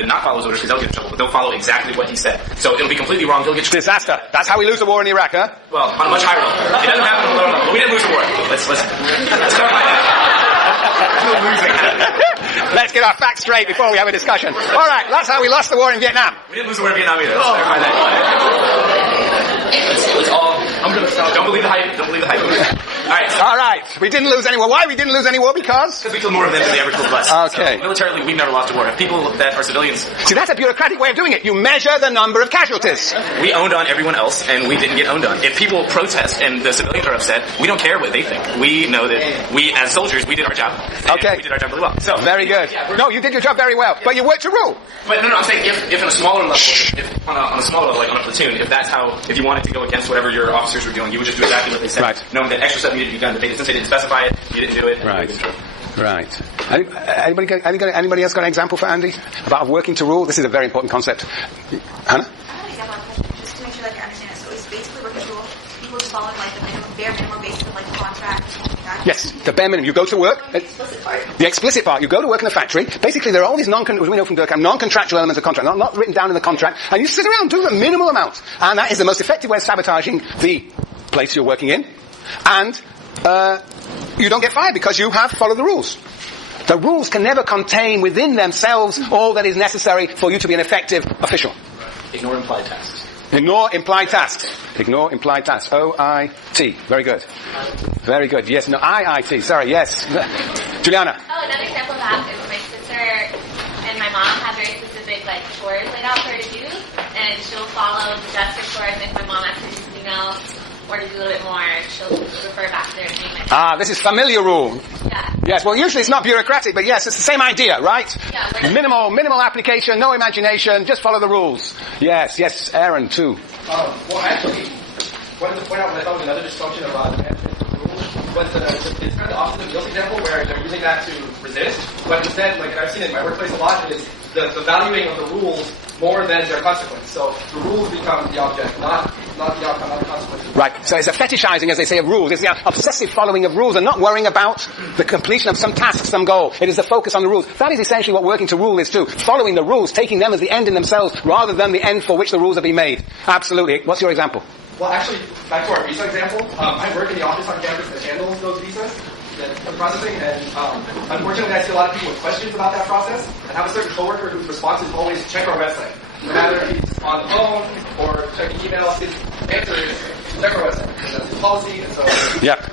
not follow his orders because they'll get in trouble, but they'll follow exactly what he said. So it'll be completely wrong. He'll get disaster. That's how we lose the war in Iraq, huh? Well, on a much higher level. It doesn't happen on a lower level. But we didn't lose the war. Let's clarify that. Let's get our facts straight before we have a discussion. All right, that's how we lost the war in Vietnam. We didn't lose the war in Vietnam either. Let's clarify that. Let's all. Don't believe the hype. Don't believe the hype. All right. We didn't lose any war. Why we didn't lose any war? Because we killed more of them than they ever killed us. Okay. So, militarily, we've never lost a war. If people that are civilians. See, that's a bureaucratic way of doing it. You measure the number of casualties. We owned on everyone else, and we didn't get owned on. If people protest and the civilians are upset, we don't care what they think. We know that we, as soldiers, we did our job. Okay. We did our job really well. So very good. No, you did your job very well, but you worked to rule. But no, I'm saying if on a smaller level, if on a smaller level, like on a platoon, if you wanted to go against whatever your officers were doing, you would just do exactly what they said. Right. Knowing that extra stuff needed to be done, but since they didn't specify it, you didn't do it. Right. Anybody else got an example for Andy about working to rule? This is a very important concept. Hannah? I have an example, just to make sure that I understand it. So it's basically working to rule. People just follow like the bare minimum basis of like the contract. Yes, the bare minimum. You go to work. The explicit part. You go to work in a factory. Basically, there are all these as we know from Durkheim, non-contractual elements of contract, not written down in the contract, and you sit around and do the minimal amount. And that is the most effective way of sabotaging the place you're working in. And you don't get fired because you have followed the rules. The rules can never contain within themselves all that is necessary for you to be an effective official. Ignore implied tasks. Ignore implied tasks. Ignore implied tasks. O-I-T. Very good. Very good. Yes, no, I-I-T. Sorry, yes. Juliana. Oh, another example of that is my sister and my mom have very specific chores laid out for her to do, and she'll follow the best chores, and if my mom asks her to do something else or to do a little bit more, she'll refer back to their agreement. This is familiar rule. Yeah. Yes, well usually it's not bureaucratic, but yes, it's the same idea, right? Yeah. Minimal application, no imagination, just follow the rules. Yes, Aaron too. Well, actually, wanted to point out what I thought was another dysfunction of management rules, but it's kind of the opposite of Bill's example, where they're using that to resist, but instead, and I've seen it in my workplace a lot, is the valuing of the rules more than their consequence. So the rules become the object, not the outcome, not the consequence. Right, so it's a fetishizing, as they say, of rules. It's the obsessive following of rules and not worrying about the completion of some task, some goal. It is the focus on the rules. That is essentially what working to rule is too. Following the rules, taking them as the end in themselves, rather than the end for which the rules have been made. Absolutely. What's your example? Well, actually, back to our visa example, I work in the office on campus that handles those visas, the processing, and unfortunately I see a lot of people with questions about that process, and have a certain coworker whose response is always check our website. No matter if he's on the phone or checking emails, his answer is check our website. And that's his policy, and so... Yep,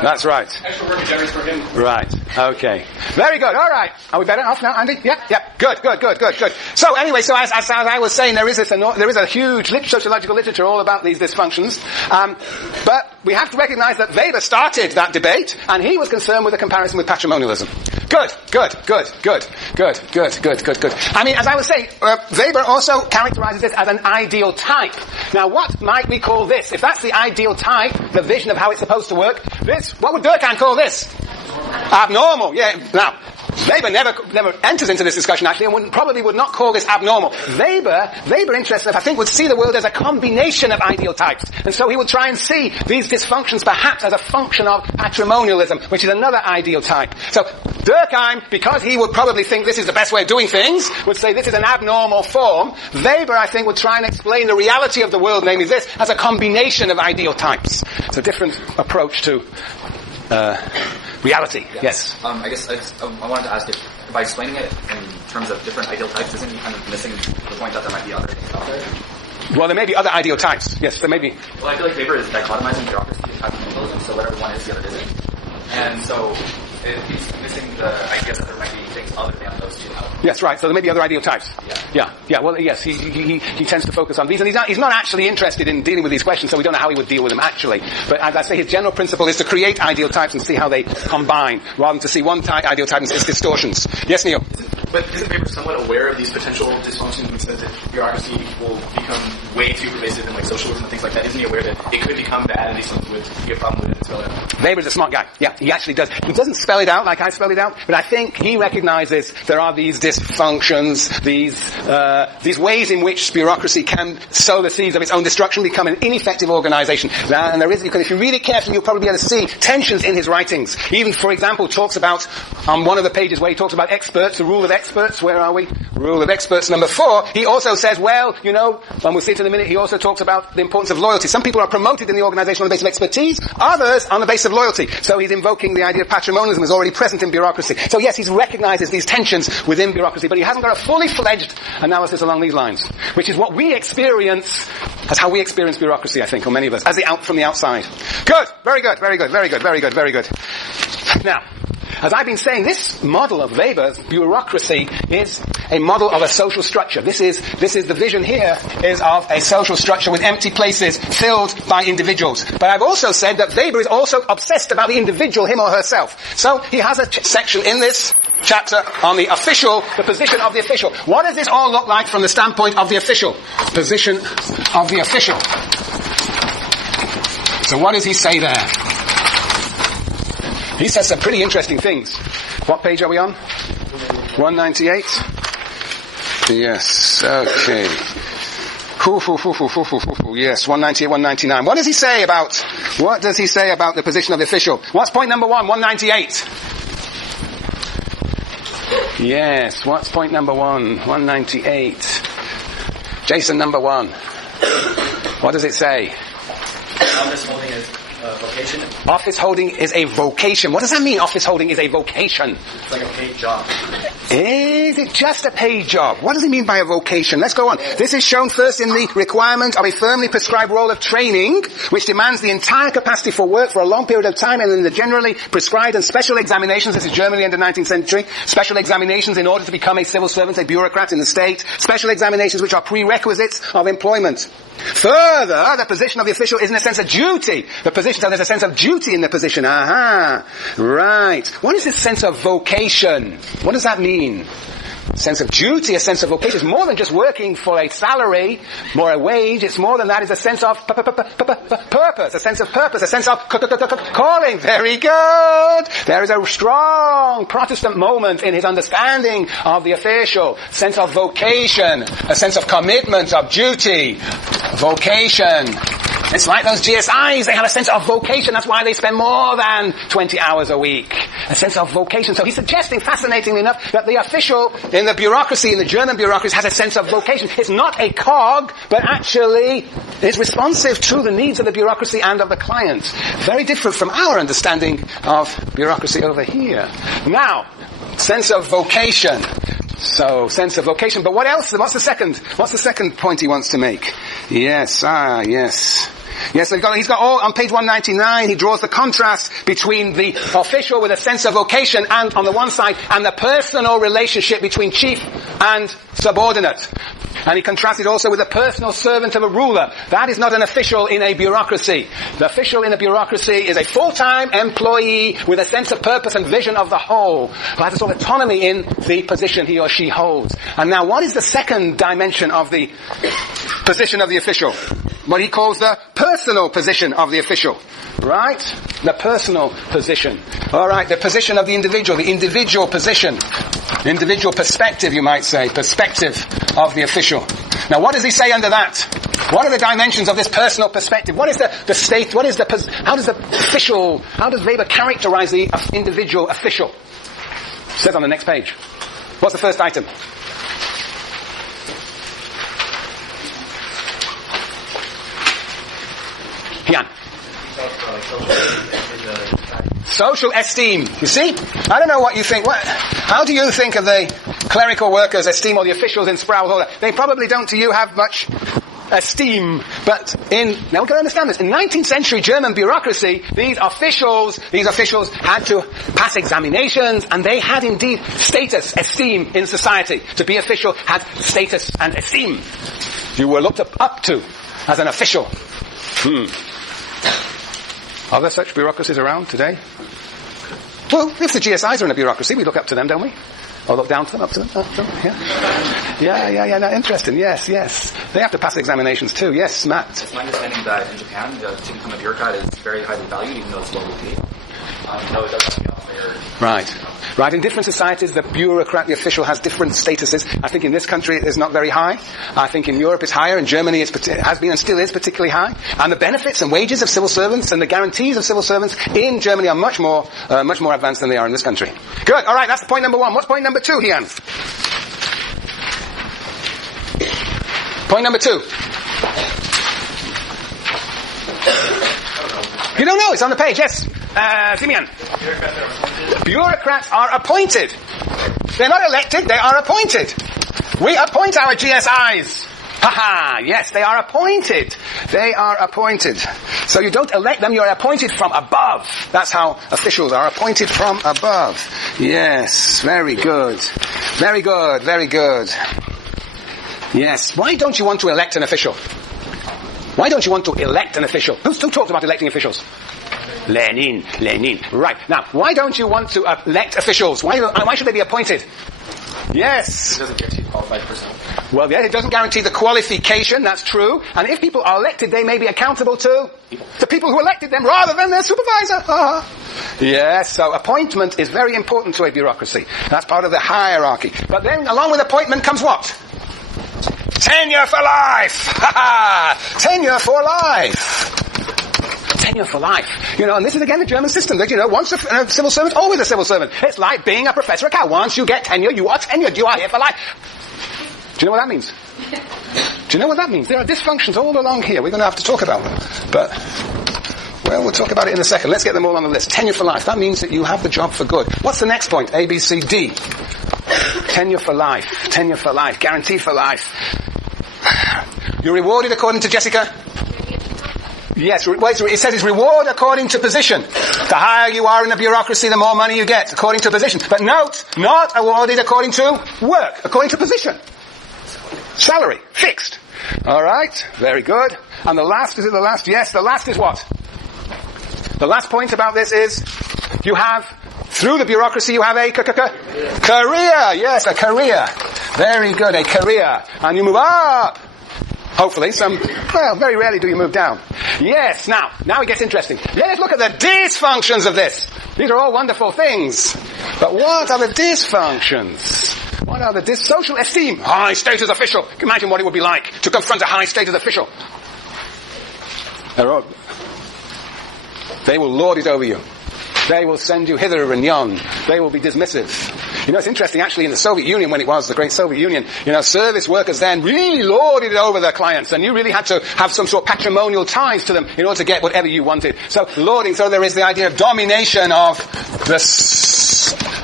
that's right. Extra work generates for him. Right, okay. Very good, all right. Are we better off now, Andy? Yep. Good. So anyway, as I was saying, there is a huge sociological literature all about these dysfunctions. But we have to recognize that Weber started that debate, and he was concerned with a comparison with patrimonialism. Good. I mean, as I was saying, Weber also characterizes this as an ideal type. Now, what might we call this? If that's the ideal type, the vision of how it's supposed to work, what would Durkheim call this? Abnormal. Yeah. Now, Weber never enters into this discussion actually, and probably would not call this abnormal. Weber, interested enough, I think, would see the world as a combination of ideal types. And so he would try and see these dysfunctions perhaps as a function of patrimonialism, which is another ideal type. So Durkheim, because he would probably think this is the best way of doing things, would say this is an abnormal form. Weber, I think, would try and explain the reality of the world, namely this, as a combination of ideal types. It's a different approach to reality. Yes. I guess I wanted to ask if by explaining it in terms of different ideal types, isn't he kind of missing the point that there might be other things out there? Well, there may be other ideal types. Yes, there may be. Well, I feel like Weber is dichotomizing bureaucracy and patrimonialism, so whatever one is, the other isn't. And so he's missing the idea that there might be things other than those two. Yes, right. So there may be other ideal types. Yeah. Well, yes, he tends to focus on these, and he's not actually interested in dealing with these questions, so we don't know how he would deal with them actually. But as I say, his general principle is to create ideal types and see how they combine, rather than to see one ideal type and its distortions. Yes, Neil. But isn't Weber somewhat aware of these potential dysfunctions and says that bureaucracy will become way too pervasive in socialism and things like that? Isn't he aware that it could become bad and something would be a problem with it and spell it out? Weber's a smart guy. Yeah, he actually does. He doesn't spell it out like I spelled it out, but I think he recognizes there are these dysfunctions, these ways in which bureaucracy can sow the seeds of its own destruction, become an ineffective organization. And there is, if you read it carefully, you'll probably be able to see tensions in his writings. He even, for example, talks about, on one of the pages where he talks about experts, the rule of experts. Where are we? Rule of experts number 4. He also says, well, you know, and we'll see it in a minute, he also talks about the importance of loyalty. Some people are promoted in the organization on the basis of expertise, others on the basis of loyalty. So he's invoking the idea of patrimonialism is already present in bureaucracy. So yes, he recognizes these tensions within bureaucracy, but he hasn't got a fully fledged analysis along these lines, which is what we experience, as how we experience bureaucracy, I think, or many of us, as from the outside. Good. Very good. Very good. Very good. Very good. Very good. Now, as I've been saying, this model of Weber's bureaucracy is a model of a social structure. This is the vision here is of a social structure with empty places filled by individuals. But I've also said that Weber is also obsessed about the individual, him or herself. So he has a section in this chapter on the position of the official. What does this all look like from the standpoint of the official? Position of the official. So what does he say there? He says some pretty interesting things. What page are we on? 198? Yes, okay. Yes, 198, 199. What does he say about the position of the official? What's point number 1? 198. Yes, what's point number 1? 198. Jason, number 1. What does it say? Office holding is vocation. Office holding is a vocation. What does that mean, office holding is a vocation? It's like a paid job. Is it just a paid job? What does he mean by a vocation? Let's go on. This is shown first in the requirement of a firmly prescribed role of training, which demands the entire capacity for work for a long period of time, and in the generally prescribed and special examinations. This is Germany in the 19th century. Special examinations in order to become a civil servant, a bureaucrat in the state. Special examinations which are prerequisites of employment. Further, the position of the official is in a sense a duty. So there's a sense of duty in the position. Aha. Right. What is this sense of vocation? What does that mean? Sense of duty, a sense of vocation. It's more than just working for a salary, more a wage. It's more than that. It's a sense of purpose, a sense of purpose, a sense of calling. Very good. There is a strong Protestant moment in his understanding of the official. Sense of vocation, a sense of commitment, of duty. Vocation. It's like those GSIs, they have a sense of vocation. That's why they spend more than 20 hours a week. A sense of vocation. So he's suggesting, fascinatingly enough, that the official in the bureaucracy, in the German bureaucracy, has a sense of vocation. It's not a cog, but actually is responsive to the needs of the bureaucracy and of the client. Very different from our understanding of bureaucracy over here. Now, sense of vocation. So, sense of vocation. But what else? What's the second point he wants to make? Yes, yes. Yes, so he's got all, on page 199, he draws the contrast between the official with a sense of vocation and, on the one side, and the personal relationship between chief and subordinate. And he contrasts it also with a personal servant of a ruler. That is not an official in a bureaucracy. The official in a bureaucracy is a full-time employee with a sense of purpose and vision of the whole, who has a sort of autonomy in the position he or she holds. And now, what is the second dimension of the position of the official? What he calls the personal position of the official. Right? The personal position. Alright, the position of the individual position. Individual perspective, you might say. Perspective of the official. Now, what does he say under that? What are the dimensions of this personal perspective? What is the state, how does Weber characterize the individual official? It says on the next page. What's the first item? Jan. Social esteem. You see? I don't know what you think. How do you think of the clerical workers' esteem, or the officials in Sproul? They probably don't to you have much esteem. But now we've got to understand this. In 19th century German bureaucracy, these officials had to pass examinations, and they had indeed status, esteem in society. To be official had status and esteem. You were looked up to as an official. Are there such bureaucracies around today? Well, if the GSIs are in a bureaucracy, we look up to them, don't we? Or look down to them, up to them? Yeah. No, interesting. Yes. They have to pass examinations too. Yes, Matt. It's my understanding that in Japan, to become a bureaucrat is very highly valued, even though it's lowly paid. No, it doesn't pay off there. Right. Right? In different societies, the bureaucrat, the official, has different statuses. I think in this country it is not very high. I think in Europe it's higher. In Germany it has been and still is particularly high. And the benefits and wages of civil servants and the guarantees of civil servants in Germany are much more advanced than they are in this country. Good. All right. That's point number 1. What's point number 2, Hian? Point number 2. You don't know. It's on the page. Yes. Simeon. Bureaucrats are appointed. They're not elected, they are appointed. We appoint our GSIs. Haha, yes, they are appointed. They are appointed. So you don't elect them, you're appointed from above. That's how officials are appointed from above. Yes, very good. Very good, very good. Yes, why don't you want to elect an official? Why don't you want to elect an official? Who talked about electing officials? Lenin. Right. Now, why don't you want to elect officials? Why should they be appointed? Yes. It doesn't guarantee a qualified person. Well, yeah, it doesn't guarantee the qualification, that's true. And if people are elected, they may be accountable to the people who elected them rather than their supervisor. Yes, so appointment is very important to a bureaucracy. That's part of the hierarchy. But then, along with appointment comes what? Tenure for life! Tenure for life! Tenure for life. You know, and this is again the German system that, you know, once a civil servant, always a civil servant. It's like being a professor at Cal. Once you get tenure, you are tenured. You are here for life. Do you know what that means? Do you know what that means? There are dysfunctions all along here. We're going to have to talk about them. But, well, we'll talk about it in a second. Let's get them all on the list. Tenure for life. That means that you have the job for good. What's the next point? A, B, C, D. Tenure for life. Tenure for life. Guarantee for life. You're rewarded according to Jessica? Yes, it says it's reward according to position. The higher you are in the bureaucracy, the more money you get, according to position. But note, not awarded according to work, according to position. Salary, fixed. Alright, very good. And the last, is it the last? Yes, the last is what? The last point about this is, you have, through the bureaucracy, you have a career. Yes, a career. Very good, a career. And you move up. Hopefully, very rarely do you move down. Yes, now it gets interesting. Let's look at the dysfunctions of this. These are all wonderful things. But what are the dysfunctions? What are the social esteem? High status official. Imagine what it would be like to confront a high status official. They will lord it over you. They will send you hither and yon. They will be dismissive. You know, it's interesting, actually, in the Soviet Union, when it was the great Soviet Union, you know, service workers then really lorded it over their clients, and you really had to have some sort of patrimonial ties to them in order to get whatever you wanted. So, lording, so there is the idea of domination of the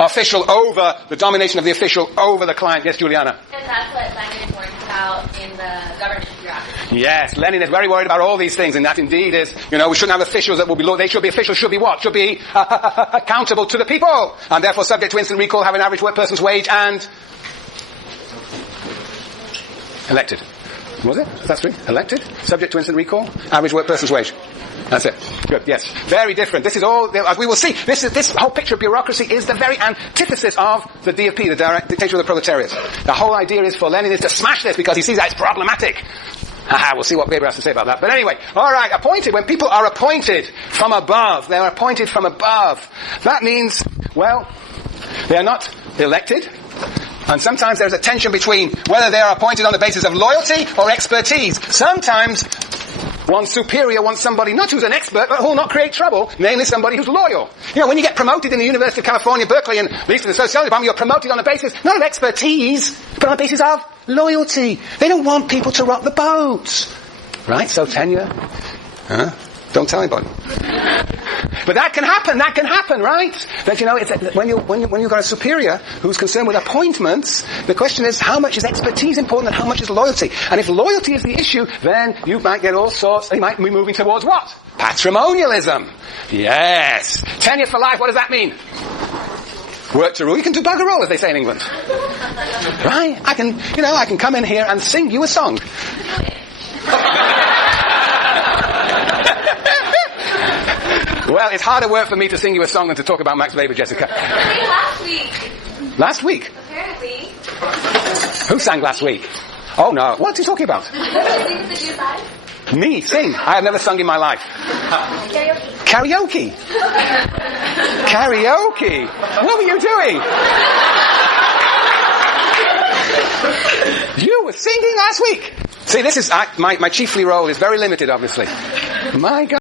official over, the domination of the official over the client. Yes, Juliana? And that's what Lenin worked about in the government bureaucracy. Yes, Lenin is very worried about all these things, and that indeed is, you know, we shouldn't have officials that will be, they should be officials, should be what? Should be accountable to the people, and therefore subject to instant recall, have an average work person's wage, and elected. Was it? That's three? Elected, subject to instant recall, average work person's wage. That's it. Good, yes. Very different. This is all, as we will see, this whole picture of bureaucracy is the very antithesis of the DFP, the direct dictator of the proletariat. The whole idea is for Lenin is to smash this because he sees that it's problematic. We'll see what Weber has to say about that. But anyway, alright, appointed. When people are appointed from above, they're appointed from above. That means, well, they are not elected. And sometimes there's a tension between whether they are appointed on the basis of loyalty or expertise. Sometimes one superior wants somebody not who's an expert, but who will not create trouble, namely somebody who's loyal. You know, when you get promoted in the University of California, Berkeley, and at least in the sociology department, you're promoted on the basis, not of expertise, but on the basis of loyalty. They don't want people to rock the boat. Right? So tenure. Don't tell anybody. But that can happen, right? That, you know, it's when you've got a superior who's concerned with appointments, the question is how much is expertise important and how much is loyalty? And if loyalty is the issue, then you might get all sorts, you might be moving towards what? Patrimonialism. Yes. Tenure for life, what does that mean? Work to rule. You can do bugger all, as they say in England. Right? I can come in here and sing you a song. Well, it's harder work for me to sing you a song than to talk about Max Weber, Jessica. Last week. Last week? Apparently. Who sang last week? Oh no, what's he talking about? Me, sing. I have never sung in my life. Karaoke. Karaoke. Karaoke. What were you doing? You were singing last week. See, this is, my chiefly role is very limited, obviously. My God.